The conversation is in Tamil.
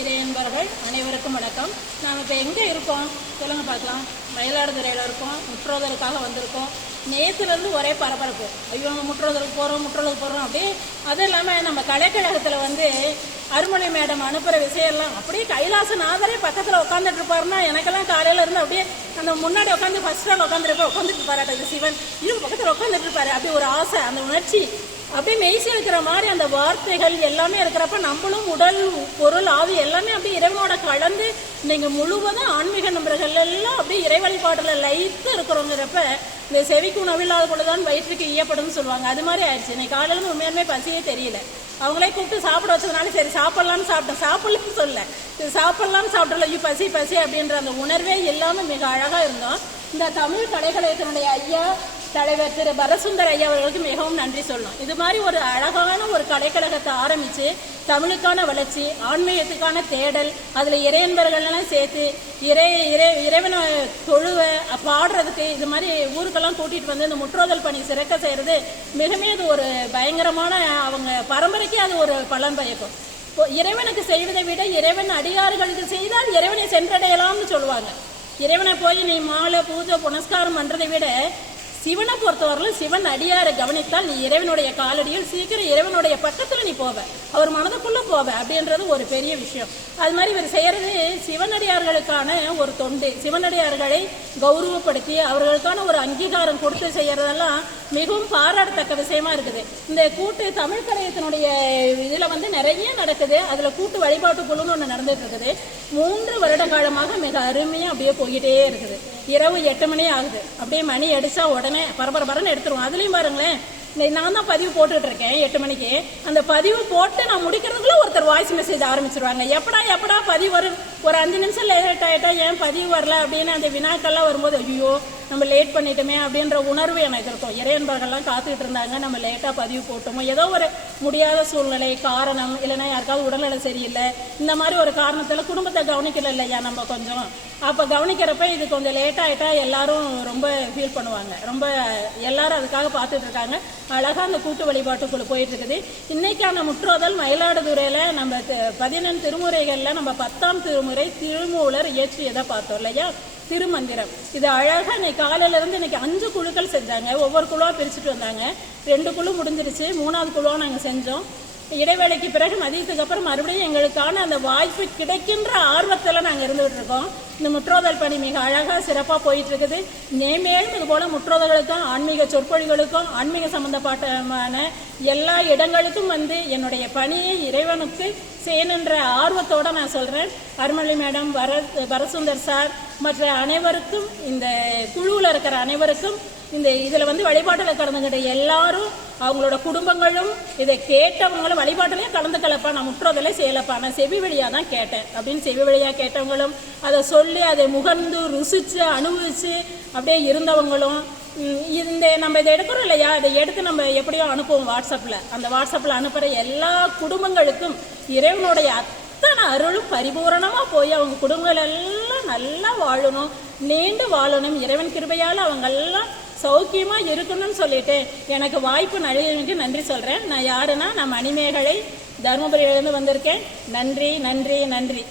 இறை என்பவர்கள் அனைவருக்கும் வணக்கம். நாம் இப்போ எங்கே இருக்கோம் சொல்லுங்கள் பார்க்கலாம். மயிலாடுதுறையில் இருக்கோம். முற்றோதலுக்காக வந்திருக்கோம். நேற்றுலேருந்து ஒரே பரபரப்பு. ஐயோ நம்ம முற்றோதலுக்கு போகிறோம் முற்றோதலுக்கு போகிறோம் அப்படியே அதுவும் இல்லாமல் நம்ம கலைக்கழகத்தில் வந்து அருமொழி மேடம் அனுப்புகிற விஷயம்லாம் அப்படியே கைலாசநாதரே பக்கத்தில் உட்காந்துட்டு இருப்பாருன்னா எனக்கெல்லாம் காலையில் இருந்து அப்படியே அந்த முன்னாடி உட்காந்து ஃபர்ஸ்ட் ஸ்டால் உட்காந்துருப்பா உட்காந்துட்டு இருப்பாரு சிவன். இவன் பக்கத்தில் உட்காந்துட்டு இருப்பாரு. அப்படி ஒரு ஆசை அந்த உணர்ச்சி. அப்படியே மெய்சி இருக்கிற மாதிரி அந்த வார்த்தைகள் எல்லாமே இருக்கிறப்ப நம்மளும் உடல் பொருள் ஆவி எல்லாமே அப்படியே இறைவனோட கலந்து நீங்கள் முழுவதும் ஆன்மீக நம்பர்கள் எல்லாம் அப்படியே இறை வழிபாட்டில் லைத்து இருக்கிறோங்கிறப்ப இந்த செவிக்கு உணவில்லாத பொழுதுதான் வயிற்றுக்கு ஈயப்படும்னு சொல்லுவாங்க. அது மாதிரி ஆயிடுச்சு. இன்னைக்கு காலையில் உண்மையாலுமே பசியே தெரியல. அவங்களே கூப்பிட்டு சாப்பிட வச்சதுனால சரி சாப்பிட்லாம்னு சாப்பிட்டேன். சாப்பிட்லன்னு சொல்ல. இது சாப்பிடலாம்னு சாப்பிடல. ஐயோ பசி பசி அப்படின்ற அந்த உணர்வே இல்லாமல் மிக அழகாக இருந்தோம். இந்த தமிழ் கலைக்கழகத்தினுடைய ஐயா தலைவர் திரு பரசுந்தர் ஐயா அவர்களுக்கு மிகவும் நன்றி சொல்லணும். இது மாதிரி ஒரு அழகான ஒரு கலைக்கழகத்தை ஆரம்பித்து தமிழுக்கான வளர்ச்சி ஆன்மீகத்துக்கான தேடல் அதில் இறையன்பர்கள்லாம் சேர்த்து இறை இறை இறைவனை தொழுவ பாடுறதுக்கு இது மாதிரி ஊருக்கெல்லாம் கூட்டிகிட்டு வந்து இந்த முற்றோதல் பணி சிறக்க செய்கிறது மிக அது ஒரு பயங்கரமான அவங்க பரம்பரைக்கு அது ஒரு பலன் பயக்கும். இப்போ இறைவனுக்கு செய்வதை விட இறைவன் அடியார்களுக்கு செய்தால் இறைவனை சென்றடையலாம்னு சொல்லுவாங்க. இறைவனை போய் நீ மாலை பூஜை புனஸ்காரம் பண்ணுறதை விட சிவனை பொறுத்தவரையிலும் சிவன் அடியாரை கவனித்தால் நீ இறைவனுடைய காலடியில் சீக்கிரம் இறைவனுடைய பக்கத்தில் நீ போவ. அவர் மனதுக்குள்ளே போவ அப்படின்றது ஒரு பெரிய விஷயம். அது மாதிரி இவர் செய்கிறது சிவனடியார்களுக்கான ஒரு தொண்டு. சிவனடியார்களை கௌரவப்படுத்தி அவர்களுக்கான ஒரு அங்கீகாரம் கொடுத்து செய்கிறதெல்லாம் மிகவும் பாராட்டத்தக்க விஷயமா இருக்குது. இந்த கூட்டு தமிழ் கலையத்தினுடைய இதில் வந்து நிறைய நடக்குது. அதில் கூட்டு வழிபாட்டு குழுன்னு ஒன்று நடந்துட்டு இருக்குது. மூன்று வருட காலமாக மிக அருமையாக அப்படியே போய்கிட்டே இருக்குது. இரவு எட்டு மணி ஆகுது. அப்படியே மணி அடிச்சா உடனே பரபரப்பரன்னு எடுத்துருவோம். அதுலயும் பாருங்களேன் நான் தான் பதிவு போட்டுட்டு இருக்கேன் எட்டு மணிக்கு. அந்த பதிவு போட்டு நான் முடிக்கிறதுக்குள்ள ஒருத்தர் வாய்ஸ் மெசேஜ் ஆரம்பிச்சிருவாங்க. எப்படா எப்படா பதிவு வரும்? ஒரு அஞ்சு நிமிஷம் லேட் ஆயிட்டா ஏன் பதிவு வரல? அப்படின்னு அந்த வினாக்கள்லாம் வரும்போது ஐயோ நம்ம லேட் பண்ணிட்டோமே அப்படின்ற உணர்வு எனக்கு இருக்கும். இறையன்பர்கள்லாம் காத்துக்கிட்டு இருந்தாங்க. நம்ம லேட்டாக பதிவு போட்டோமோ ஏதோ ஒரு முடியாத சூழ்நிலை காரணம் இல்லைன்னா யாருக்காவது உடல்நிலை சரியில்லை. இந்த மாதிரி ஒரு காரணத்தில் குடும்பத்தை கவனிக்கல இல்லையா? நம்ம கொஞ்சம் அப்போ கவனிக்கிறப்ப இது கொஞ்சம் லேட் எல்லாரும் ரொம்ப ஃபீல் பண்ணுவாங்க. ரொம்ப எல்லாரும் அதுக்காக பார்த்துட்டு இருக்காங்க. அந்த கூட்டு வழிபாட்டுக்குள்ள போயிட்டு இருக்குது இன்னைக்கான முற்றோதல் மயிலாடுதுறையில் நம்ம பதினெண்டு பதினெண் நம்ம பத்தாம் திருமுறை திருமூலர் இயற்றியதை பார்த்தோம் இல்லையா? திருமந்திரம். இது அழகாக இன்னைக்கு காலையிலேருந்து இன்னைக்கு அஞ்சு குழுக்கள் செஞ்சாங்க. ஒவ்வொரு குழுவாக பிரிச்சுட்டு வந்தாங்க. ரெண்டு குழு முடிஞ்சிருச்சு. மூணாவது குழுவாக நாங்கள் செஞ்சோம். இடைவேளைக்கு பிறகு மதியத்துக்கு அப்புறம் மறுபடியும் எங்களுக்கான அந்த வாய்ப்பு கிடைக்கின்ற ஆர்வத்தில் நாங்கள் இருந்துகிட்டு இருக்கோம் இந்த முற்றோதல் பணி மிக அழகாக சிறப்பாக போயிட்டு இருக்குது மேலும் இது போல முற்றோதல்களுக்கும் ஆன்மீக சொற்பொழிகளுக்கும் ஆன்மீக சம்பந்தப்பட்டமான எல்லா இடங்களுக்கும் வந்து என்னுடைய பணியை இறைவனுக்கு செய்யணுன்ற ஆர்வத்தோட நான் சொல்கிறேன் அருமொழி மேடம் பரத் பரசுந்தர் சார் மற்ற அனைவருக்கும் இந்த குழுவில் இருக்கிற அனைவருக்கும் இந்த இதில் வந்து வழிபாட்டில் கலந்துக்கிட்ட எல்லாரும் அவங்களோட குடும்பங்களும் இதை கேட்டவங்களும் வழிபாட்டிலையும் கலந்துக்கலப்பா நான் முற்றோதலே செய்யலப்பா நான் செவி வழியாக தான் கேட்டேன் அப்படின்னு செவி வழியாக கேட்டவங்களும் அதை சொல்லி அதை முகர்ந்து ருசித்து அனுபவித்து அப்படியே இருந்தவங்களும் இந்த நம்ம இதை எடுக்கிறோம் இல்லையா? இதை எடுத்து நம்ம எப்படியோ அனுப்புவோம் வாட்ஸ்அப்பில். அந்த வாட்ஸ்அப்பில் அனுப்புகிற எல்லா குடும்பங்களுக்கும் இறைவனுடைய அத்தனை அருளும் பரிபூரணமாக போய் அவங்க குடும்பங்கள் எல்லாம் நல்லா வாழணும். நீண்டு வாழணும். இறைவன் கிருபையால் அவங்கெல்லாம் சௌக்கியமாக இருக்கணும்னு சொல்லிட்டு எனக்கு வாய்ப்பு நழியனுக்கு நன்றி சொல்கிறேன் நான் யாருன்னா நான் மணிமேகலை தருமபுரியிலேருந்து வந்திருக்கேன். நன்றி நன்றி நன்றி.